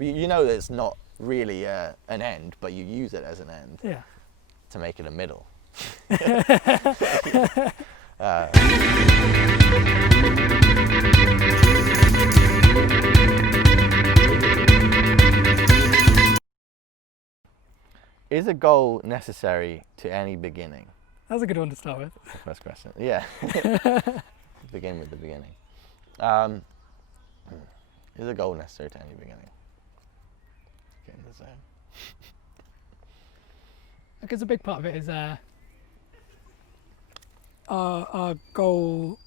You know that it's not really an end, but you use it as an end Yeah. to make it a middle. Is a goal necessary to any beginning? That's a good one to start with. That's the first question. Yeah. Begin with the beginning. Is a goal necessary to any beginning? Get in the zone. Because a big part of it is our goal.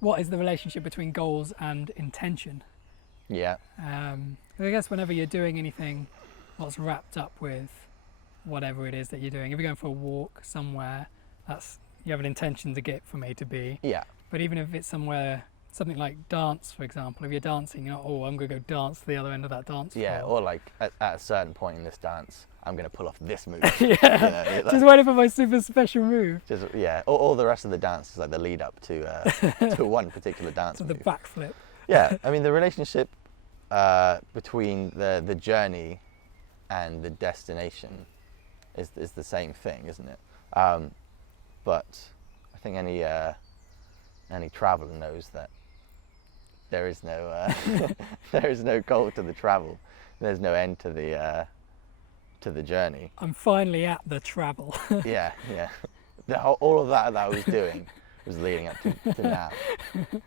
What is the relationship between goals and intention? Yeah. I guess whenever you're doing anything, what's wrapped up with whatever it is that you're doing. If you're going for a walk somewhere, you have an intention to get from A to B. Yeah. But even if it's something like dance, for example, if you're dancing, you're not, I'm going to go dance to the other end of that dance floor. Yeah, or like at a certain point in this dance, I'm going to pull off this move. Yeah, just waiting for my super special move. Just, yeah, all the rest of the dance is like the lead up to one particular dance move. The backflip. Yeah, I mean the relationship between the journey and the destination is the same thing, isn't it? But I think any traveller knows that there is no goal to the travel. There's no end to the journey. I'm finally at the travel. Yeah. All of that I was doing was leading up to now,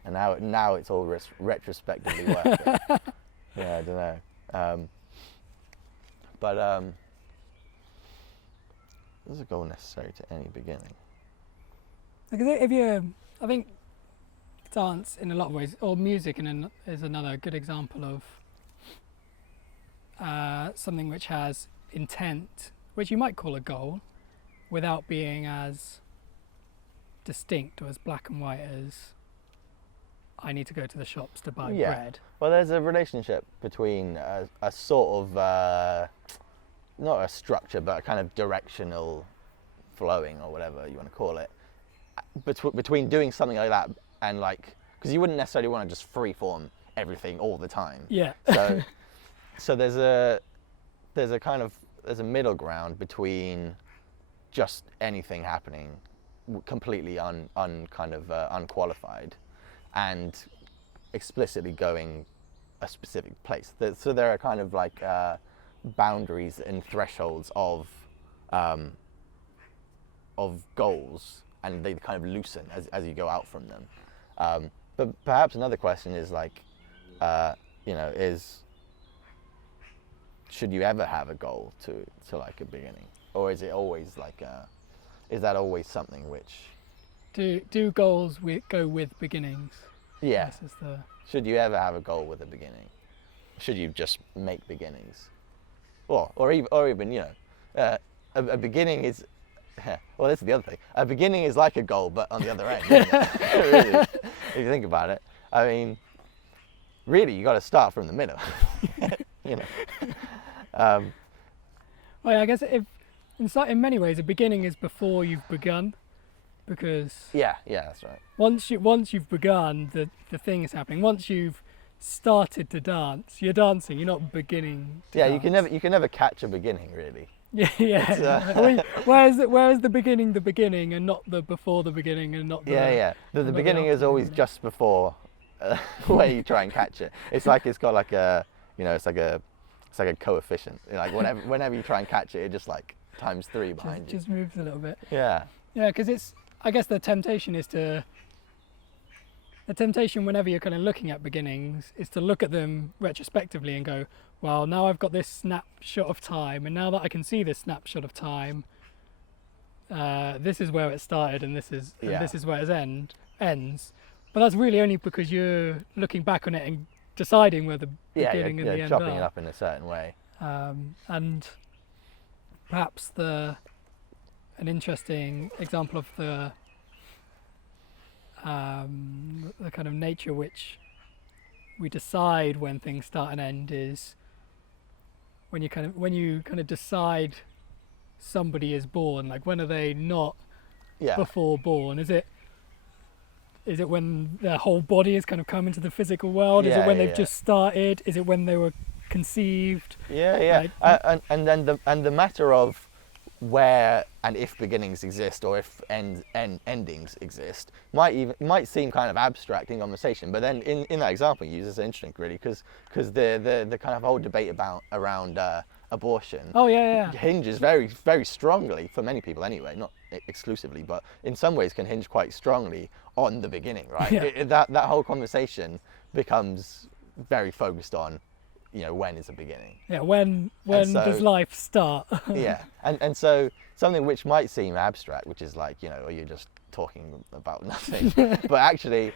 and now it's all retrospectively worth it. Yeah, I don't know. But is a goal necessary to any beginning? Because I think dance in a lot of ways, or music is another good example of something which has intent, which you might call a goal, without being as distinct or as black and white as I need to go to the shops to buy bread. Well, there's a relationship between a sort of not a structure, but a kind of directional flowing or whatever you want to call it, between doing something like that and like, because you wouldn't necessarily want to just freeform everything all the time. Yeah. So there's a middle ground between just anything happening completely unqualified and explicitly going a specific place. So there are kind of like boundaries and thresholds of goals, and they kind of loosen as you go out from them. But perhaps another question is like, should you ever have a goal to like a beginning, or is it always like is that always something which do goals go with beginnings? Yeah. Should you ever have a goal with a beginning? Should you just make beginnings? Or even a beginning is, well, that's the other thing. A beginning is like a goal, but on the other end, isn't it? Really, if you think about it. I mean, really, you got to start from the middle. Well, I guess in many ways, a beginning is before you've begun, because yeah, that's right. Once you've begun, the thing is happening. Once you've started to dance, you're dancing. You're not beginning to dance. You can never catch a beginning, really. Yeah. I mean, where's the beginning and not the before the beginning and not the... Yeah. The beginning is always just before where you try and catch it. It's like it's got like a, it's like a coefficient. Like whenever you try and catch it, it just like times 3 behind you. Just moves a little bit. Yeah. Yeah, because I guess the temptation whenever you're kind of looking at beginnings is to look at them retrospectively and go, well, now I've got this snapshot of time, and now that I can see this snapshot of time, this is where it started, and this is where it ends. But that's really only because you're looking back on it and deciding where the beginning and the end are. Chopping it up in a certain way. And perhaps an interesting example of the kind of nature which we decide when things start and end is when you kind of decide somebody is born. Like, when are they not before born? Is it when their whole body has kind of come into the physical world? Is it when they've just started? Is it when they were conceived. Yeah. Like, And then the matter of where and if beginnings exist or if endings exist might seem kind of abstract in conversation, but then in that example you use, it's interesting really because the kind of whole debate around abortion oh yeah. hinges very very strongly, for many people anyway, not exclusively, but in some ways can hinge quite strongly on the beginning, right? Yeah. That whole conversation becomes very focused on, when is the beginning. Yeah, when so- does life start? Yeah, and so something which might seem abstract, which is like, or you're just talking about nothing, but actually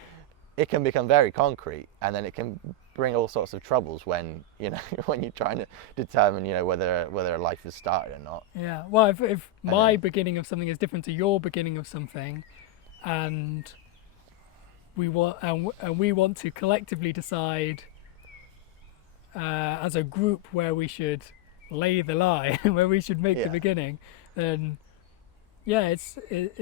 it can become very concrete, and then it can bring all sorts of troubles when when you're trying to determine whether a life has started or not. Yeah. Well, if my then- beginning of something is different to your beginning of something, and we want to collectively decide as a group where we should lay the line, where we should make the Yeah. beginning, then yeah, it's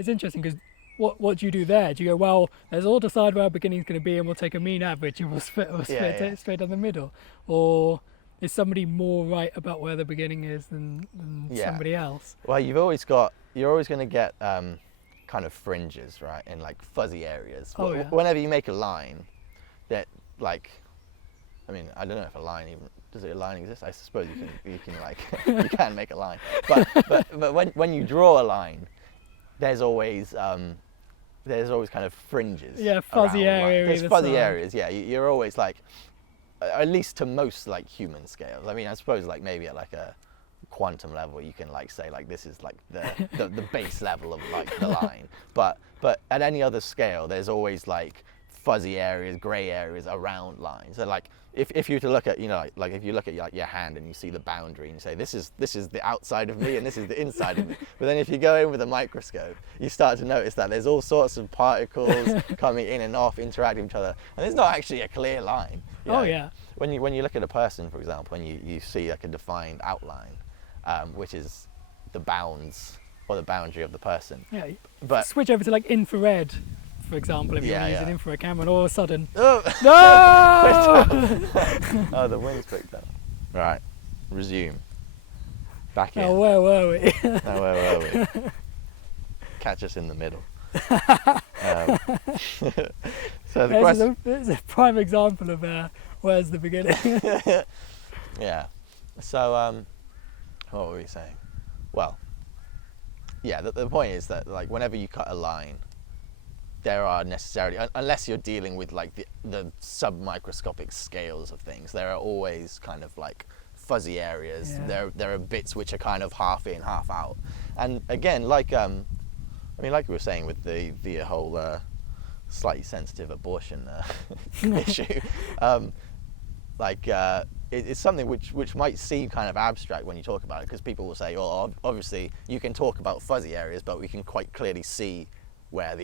interesting because what do you do there? Do you go, well, let's all decide where our beginning is going to be, and we'll take a mean average and we'll split Yeah. it straight down the middle, or is somebody more right about where the beginning is than Yeah. somebody else? Well, you're always going to get kind of fringes, right, in like fuzzy areas. Oh, yeah. Whenever you make a line, that like, I mean, I don't know if a line even does a line exist. I suppose you can like you can make a line, but when you draw a line, there's always kind of fringes. Yeah, fuzzy around the line. area There's either fuzzy side. areas. Yeah, you're always like, at least to most like human scales. I mean, I suppose like maybe at like a quantum level you can like say like this is like the base level of like the line, but at any other scale there's always like fuzzy areas, gray areas around lines. So like if you were to look at like if you look at your hand and you see the boundary and you say this is the outside of me and this is the inside of me, but then if you go in with a microscope you start to notice that there's all sorts of particles coming in and off, interacting with each other, and there's not actually a clear line. Oh yeah. When you look at a person, for example, and you see like a defined outline, which is the bounds or the boundary of the person. Yeah. But Switch over to like infrared, for example, if you want to use Yeah. an infrared camera, and all of a sudden, oh, no! oh, the wind's picked up. Right, resume. Back in. Oh, where were we? Now, where were we? Catch us in the middle. So the question. This is a prime example of where's the beginning. Yeah. So what were we saying? Well, yeah. The point is that like whenever you cut a line, there are necessarily, unless you're dealing with like the sub-microscopic scales of things, there are always kind of like fuzzy areas. Yeah. There are bits which are kind of half in, half out. And again, like like we were saying with the whole slightly sensitive abortion issue, it's something which might seem kind of abstract when you talk about it, because people will say, well, obviously you can talk about fuzzy areas, but we can quite clearly see where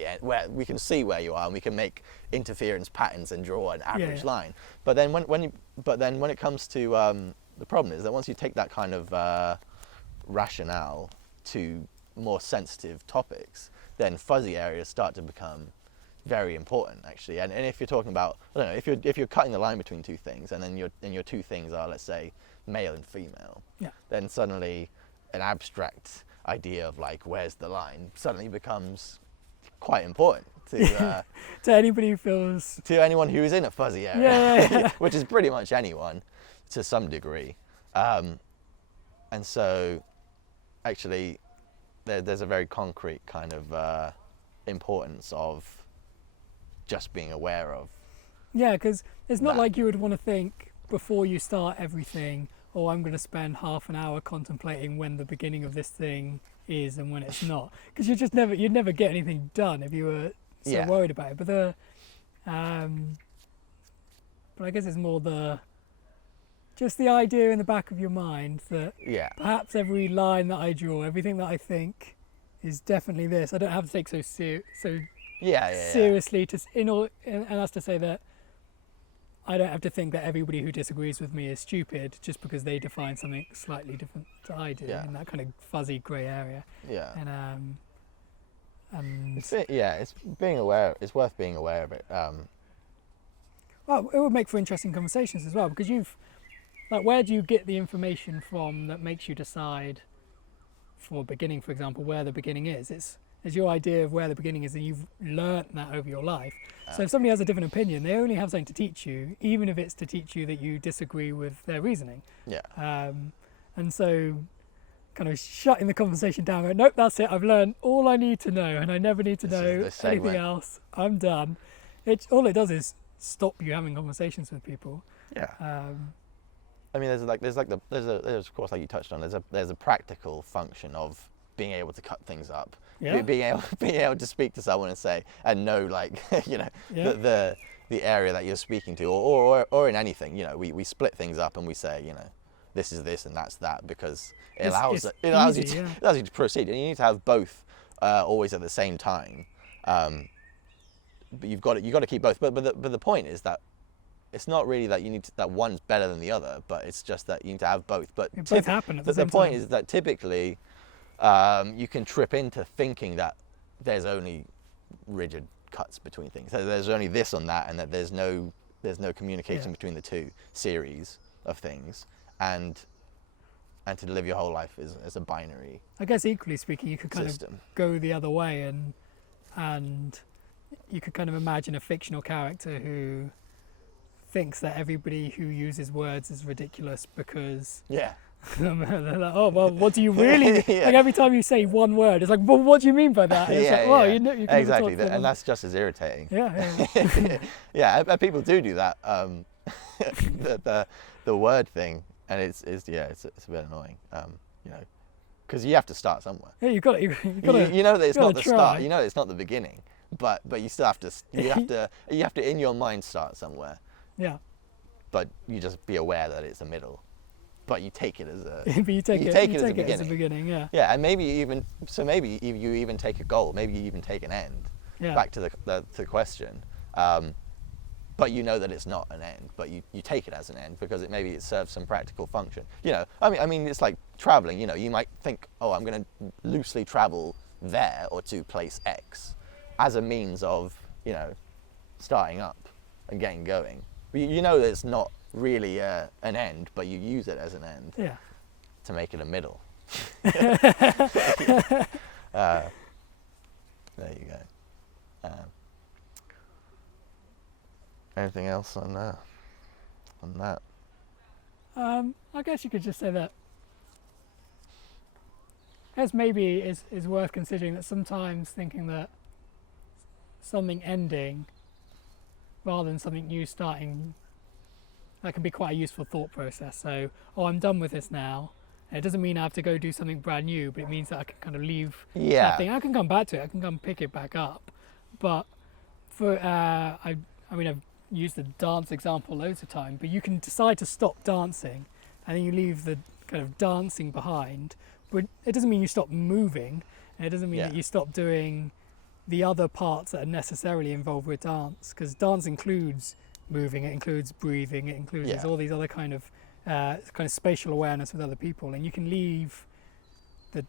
we can see where you are, and we can make interference patterns and draw an average line. But then when it comes to the problem is that once you take that kind of rationale to more sensitive topics, then fuzzy areas start to become very important actually. And if you're talking about, I don't know, if you're cutting the line between two things, and then your two things are, let's say, male and female, then suddenly an abstract idea of like where's the line suddenly becomes quite important to To anybody who feels, to anyone who is in a fuzzy area, Yeah. which is pretty much anyone to some degree. And so actually there's a very concrete kind of importance of just being aware of. yeah, because it's not That. like you would want to think before you start everything, oh, I'm going to spend half an hour contemplating when the beginning of this thing is and when it's not, because you'd never get anything done if you were so worried about it. But but I guess it's more just the idea in the back of your mind that perhaps every line that I draw, everything that I think is definitely this. I don't have to take so seriously and that's to say that I don't have to think that everybody who disagrees with me is stupid just because they define something slightly different to I do in that kind of fuzzy grey area. Yeah. And it's being aware. It's worth being aware of it. Well, it would make for interesting conversations as well, because like, where do you get the information from that makes you decide, for beginning, for example, where the beginning is? It's your idea of where the beginning is, and you've learnt that over your life. So if somebody has a different opinion, they only have something to teach you, even if it's to teach you that you disagree with their reasoning. Yeah. And so, kind of shutting the conversation down, going, nope, that's it, I've learned all I need to know, and I never need to This is know the segment. anything else. I'm done. All it does is stop you having conversations with people. Yeah. Um, I mean, there's of course, like you touched on, there's a practical function of being able to cut things up, Yeah. being able to speak to someone and say and know, like, you know, Yeah. the area that you're speaking to, or in anything, you know, we split things up and we say, you know, this is this and that's that, because it allows you to proceed, and you need to have both always at the same time. But you've got to keep both. But the point is that it's not really that that one's better than the other, but it's just that you need to have both. But both happen at the same the point time. is that typically you can trip into thinking that there's only rigid cuts between things. So there's only this on that, and that there's no communication between the two series of things, and to live your whole life as a binary I guess equally speaking, you could kind system. of go the other way, and you could kind of imagine a fictional character who thinks that everybody who uses words is ridiculous because Yeah. they're like, oh well, what do you really Yeah. like? Every time you say one word, it's like, well, what do you mean by that? And it's like, well, you know, you can exactly, never talk to and them. that's just as irritating. Yeah. Yeah, and people do that. The word thing, and it's a bit annoying. You know, because you have to start somewhere. Yeah, you got to. You know that it's not the try. start. You know it's not the beginning, but you still have to. You have to in your mind start somewhere. Yeah. But you just be aware that it's a middle. But you take it as a. But you take it as a beginning. Yeah. Yeah, and maybe you even take a goal. Maybe you even take an end. Yeah. Back to the question. But you know that it's not an end, but you take it as an end because it serves some practical function. You know, I mean, it's like traveling. You know, you might think, oh, I'm going to loosely travel there or to place X, as a means of, you know, starting up and getting going. But you know that it's not really an end, but you use it as an end. Yeah. To make it a middle. There you go. Anything else on that? I guess you could just say that. I guess maybe is worth considering that sometimes thinking that something ending rather than something new starting, that can be quite a useful thought process. So, oh, I'm done with this now. And it doesn't mean I have to go do something brand new, but it means that I can kind of leave that thing. I can come back to it. I can come pick it back up. But for I've used the dance example loads of time, but you can decide to stop dancing and then you leave the kind of dancing behind, but it doesn't mean you stop moving, and it doesn't mean that you stop doing the other parts that are necessarily involved with dance, because dance includes moving, it includes breathing, it includes all these other kind of spatial awareness with other people, and you can leave the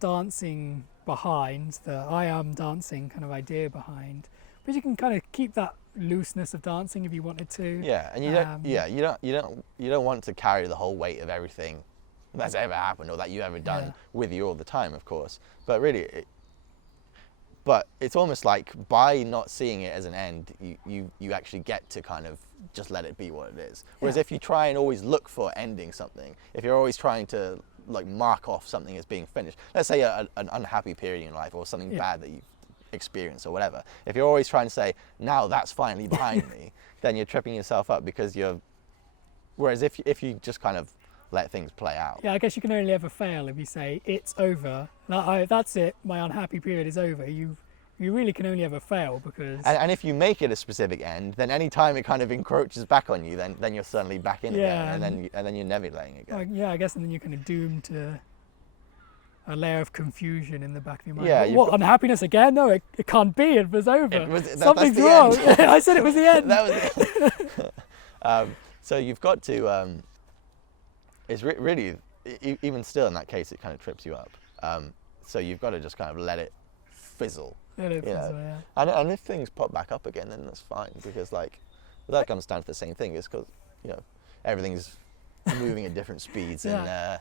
dancing behind, the I am dancing kind of idea behind, but you can kind of keep that looseness of dancing if you wanted to. Yeah, and you don't want to carry the whole weight of everything that's ever happened or that you've ever done with you all the time, of course. But really, but it's almost like by not seeing it as an end, you actually get to kind of just let it be what it is. Whereas if you try and always look for ending something, if you're always trying to like mark off something as being finished, let's say an unhappy period in your life or something bad that you've experience or whatever, if you're always trying to say now that's finally behind me, then you're tripping yourself up because whereas if you just kind of let things play out. Yeah, I guess you can only ever fail if you say it's over, that's it, my unhappy period is over. You really can only ever fail because and if you make it a specific end, then any time it kind of encroaches back on you, then you're suddenly back in again, and then you're never letting it go. I guess, and then you're kind of doomed to a layer of confusion in the back of your mind. Yeah, what, unhappiness again? No, it can't be. It was over. Something's wrong. I said it was the end. That was it. So you've got to. It's really, even still in that case, it kind of trips you up. So you've got to just kind of let it fizzle. And if things pop back up again, then that's fine, because like that comes down to the same thing. It's because everything's moving at different speeds Yeah. and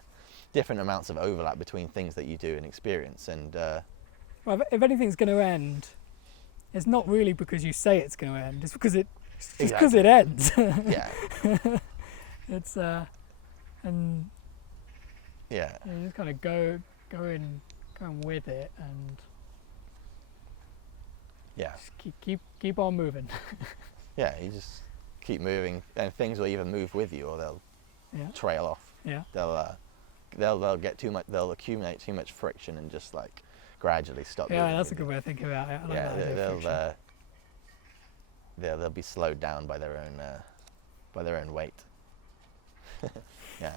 different amounts of overlap between things that you do and experience. And Well, if anything's going to end, it's not really because you say it's going to end. It's because it's just because it ends. yeah, It's and yeah, you just kind of going with it and yeah, just keep on moving. yeah. You just keep moving, and things will either move with you or they'll Yeah. trail off. Yeah. They'll get too much. They'll accumulate too much friction and just like gradually stop. Yeah, moving that's a with good you. way of thinking about it. I like Yeah, that idea of friction. they'll be slowed down by their own weight. Yeah.